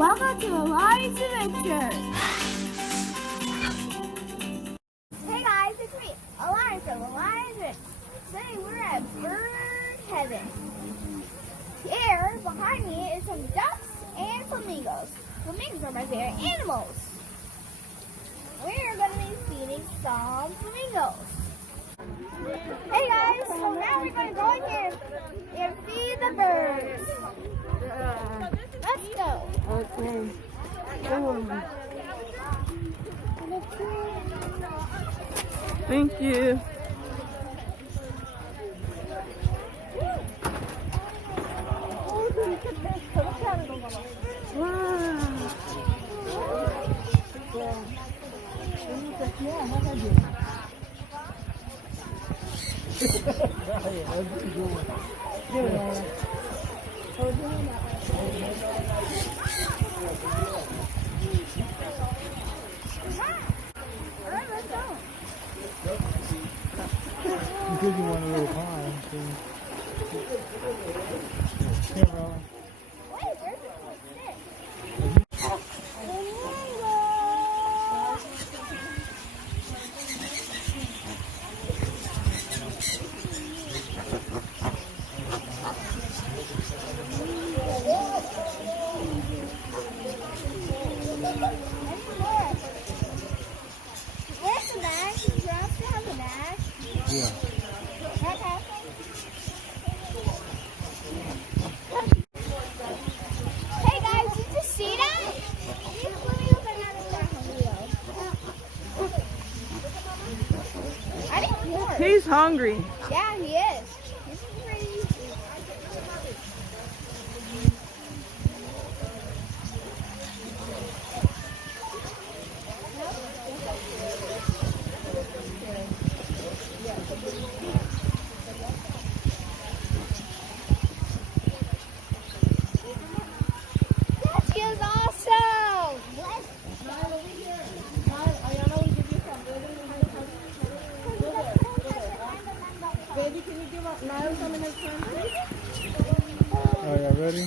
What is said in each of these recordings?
Welcome to Alani's Adventure! Hey guys, it's me, Alani from Alani's Adventure. Today we're at bird heaven. Here, behind me is some ducks and flamingos. Flamingos are my favorite animals. We're going to be feeding some flamingos. Hey guys, so now we're going to go in here and feed the birds. Let's go. Okay. Thank you. Because you want a little pie. Here, Rowan. Wait, where's the Where's the bag? Do you have to have a bag? Yeah. Okay. Hey guys, did you see that? These flamingos are not that hungry though. I need more. He's hungry. Yeah, he is. He's pretty. That is awesome! Baby, can you give up Niall some in his time, please? All right, y'all ready?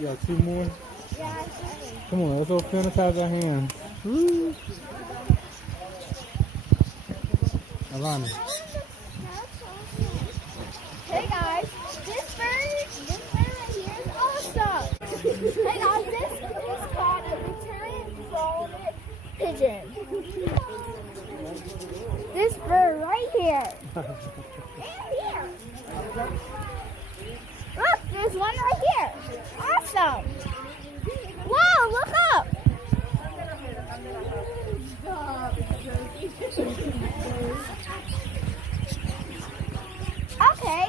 Yeah, two more. Yeah, it's ready. Come on, let's all sanitize our hands. Woo. Alani. Hey guys, this bird right here is awesome. Hey guys, this is called a return golden pigeon. This bird right here. And here. Look, there's one right here. Awesome. Whoa, look up. Okay,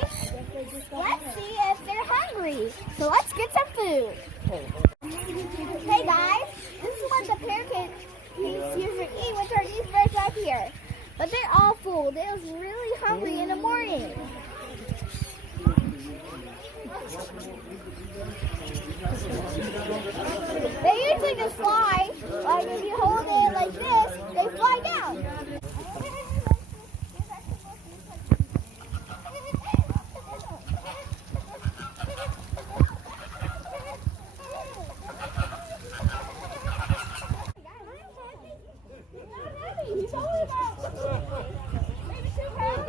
let's see if they're hungry. So let's get some food. Hey guys, this is what the parakeets usually eat, which are these birds right here. But they're all full. They was really hungry in the morning. They usually just fly. Like if you hold it like this, they fly down. He's only about maybe 2 pounds.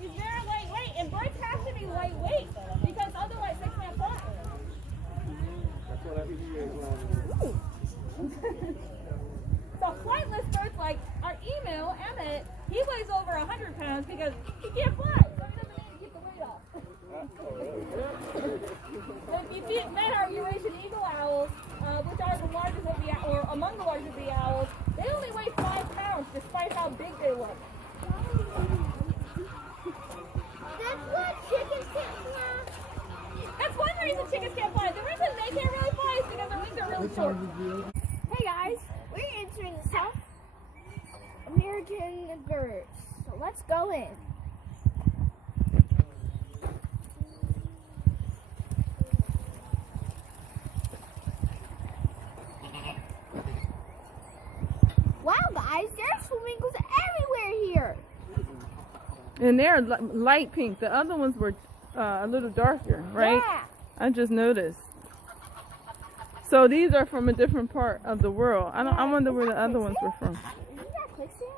He's very lightweight, and birds have to be lightweight because otherwise they can't fly. So flightless birds like our emu, Emmett, he weighs over 100 pounds because he can't fly, so he doesn't need to keep the weight off. And if you met our Eurasian eagle owls, which are the largest of the or among the largest of the owls, they only weigh 5 pounds despite how big they look. That's what chickens can't fly. That's one reason chickens can't fly. The reason they can't really fly is because their wings are really short. Hey guys, we're entering the South American birds. So let's go in. Wow guys, there's flamingos everywhere here. And they're light pink. The other ones were a little darker, right? Yeah. I just noticed. So these are from a different part of the world. I wonder where the other ones were from. Isn't that quicksand?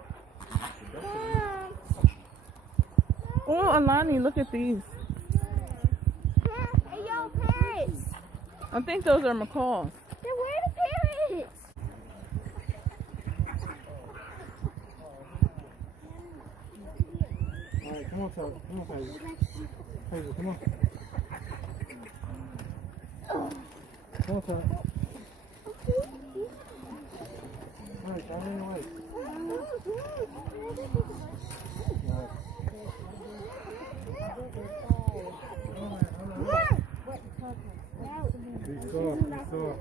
Oh, Alani, look at these. Hey, yo, parrots. I think those are macaws. Then where are the parrots? Alright, come on, Tyler. Come on, Tyler. Tyler, come on. Come on, Tyler. Alright, Tyler, in the way. Be soft, be soft.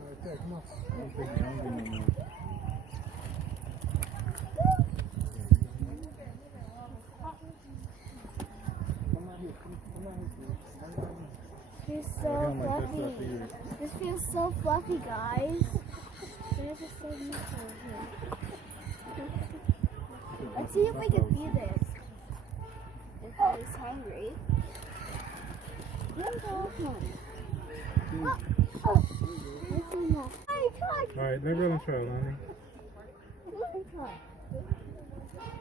Right there, come on. Don't take it, don't do no more. Feels so fluffy. This feels so fluffy, guys. There's just so much over here. Let's see if we can feed this. If he's hungry. Alright, let go and try, Alani.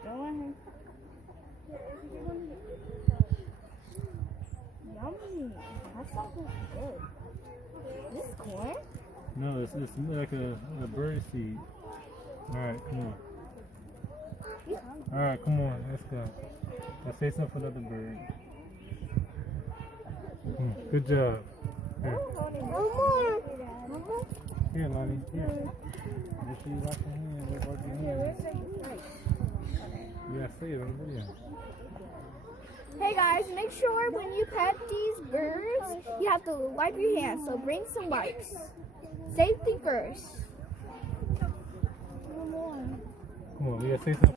Don't let him. Yummy. That sounds good. This is corn? No, it's like a bird seed. Alright, come on. Alright, come on, let's go. Let's say something for another bird. Good job. Here, here, Lonnie. Here. Make sure you wash your hands. Wash your hands. You gotta say it on the video. Hey guys, make sure when you pet these birds, you have to wipe your hands. So bring some wipes. Safety first. Come on, we gotta say something.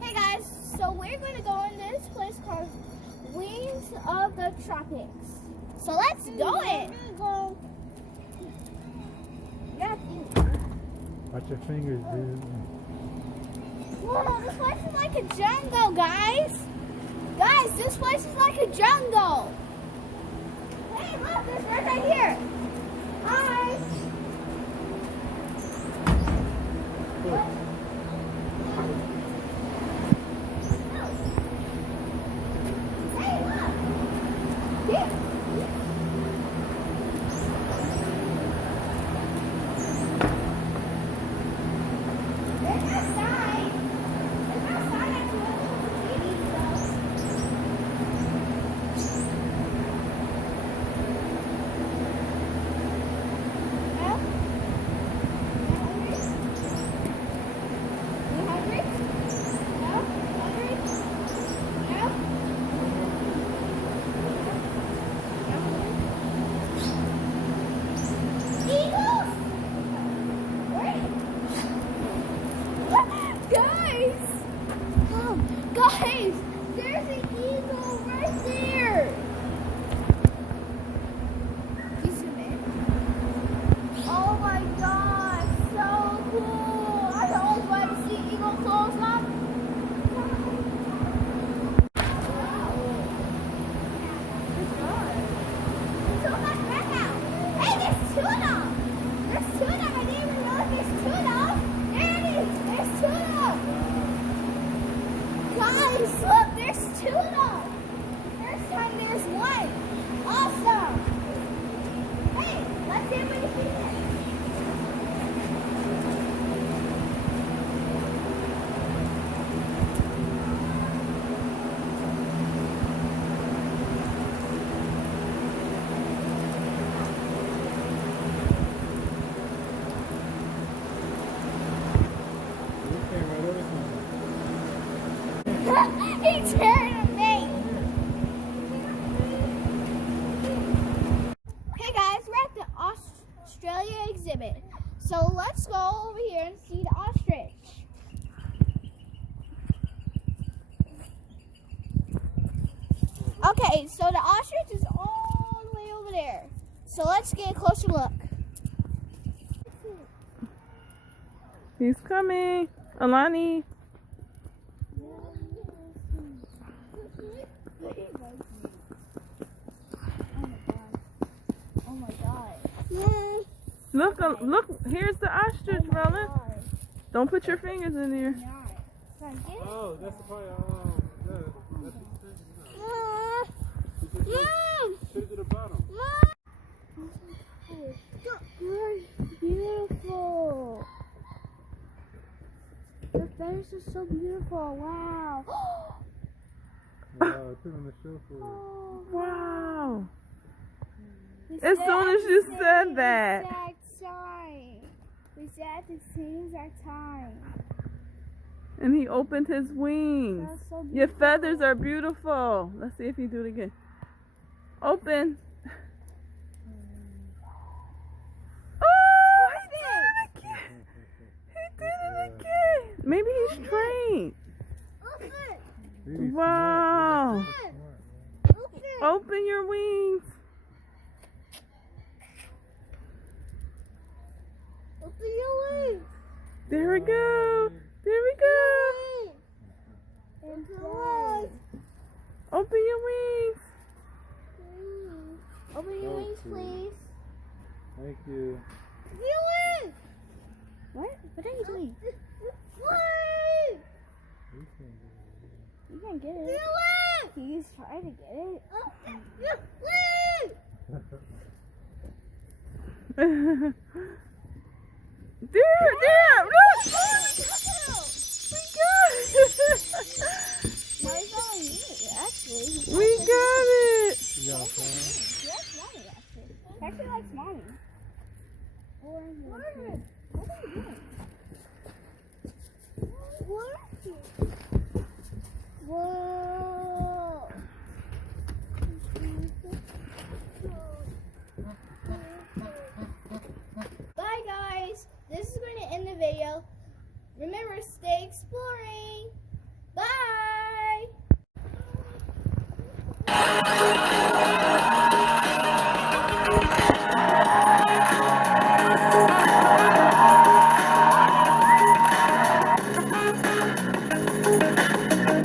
Hey guys, so we're going to go in this place called Wings of the Tropics. So let's go in. Watch your fingers, dude. Whoa, this place is like a jungle, guys. Guys, this place is like a jungle. Hey, look, there's one right here. Hi. Hey, look. Here. There's no sign. There's no sign at the city, so. Guys, there's an eagle right there. You zoom in. Oh my god, so cool. I always wanted to see eagle close up. Hey, there's two of them. There's two of them. I didn't even realize there's two of them. There it is. There's two of them. Guys, look, there's two of them. First time there's one. Awesome. Hey, let's see if we can see this. He turned to me. Hey guys, we're at the Australia exhibit. So let's go over here and see the ostrich. Okay, so the ostrich is all the way over there. So let's get a closer look. He's coming. Alani. Oh my god. Look, look. Here's the ostrich, Roland. Don't put your fingers in there. Oh, that's the part. That's Mom! Put it to the bottom. You're beautiful. Your feathers are so beautiful. Wow. Put it on the show for you. Wow. As soon as you said that. We said at the same exact time. And he opened his wings. That's so Your beautiful. feathers are beautiful. Let's see if you do it again. Open. Oh, he did it again. He did it again. Maybe he's trained. Open. Wow. Open. Open your wings. Open your wings. There we go. There we go. And play. Open your wings. Open your wings, please. Thank you. Your wings. What? What are you doing? Wings. You can't get it. Your wings. He's trying to get it. Your wings. There, look. No, it's not me, actually. We got it. You got a phone? Yes, mommy, actually. He actually likes mommy. What are you doing? Whoa. Bye, guys. This is going to end the video. Remember, stay exploring.